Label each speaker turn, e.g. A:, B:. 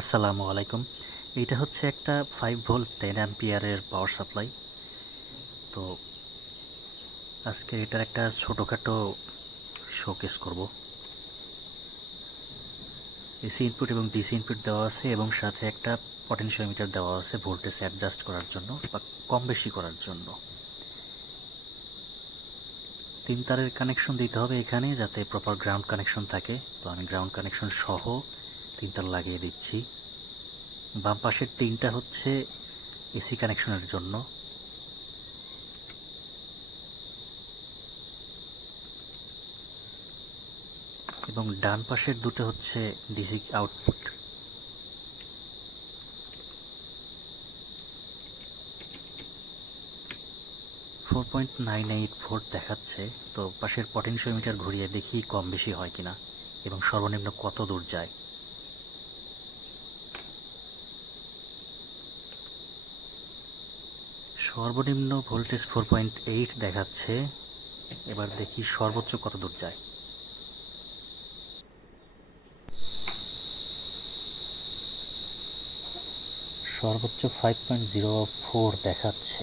A: আসসালামু আলাইকুম। এইটা হচ্ছে একটা ফাইভ ভোল্ট টেন অ্যাম্পিয়ারের পাওয়ার সাপ্লাই তো আজকে এটার একটা ছোটোখাটো শোকেস করব। এসি ইনপুট এবং ডিসি ইনপুট দেওয়া আছে এবং সাথে একটা পটেনশিওমিটার দেওয়া আছে ভোল্টেজ অ্যাডজাস্ট করার জন্য বা কম বেশি করার জন্য। তিন তারের কানেকশন দিতে হবে এখানে যাতে প্রপার গ্রাউন্ড কানেকশন থাকে। তো আমি গ্রাউন্ড কানেকশন সহ তিন তার লাগিয়ে দিচ্ছি। বাম পাশের তিনটা হচ্ছে এসি কানেকশনের জন্য। এবং ডান পাশের দুটো হচ্ছে DC output. Four point nine eight volt দেখাচ্ছে। তো পাশের পটেনশিওমিটার ঘুরিয়ে দেখি কম বেশি হয় কিনা এবং সর্বনিম্ন কত দূর যায়। সর্বনিম্ন ভোল্টেজ ফোর পয়েন্ট এইট দেখাচ্ছে। এবার দেখি সর্বোচ্চ কত দূর যায়। সর্বোচ্চ ফাইভ পয়েন্ট জিরো ফোর দেখাচ্ছে।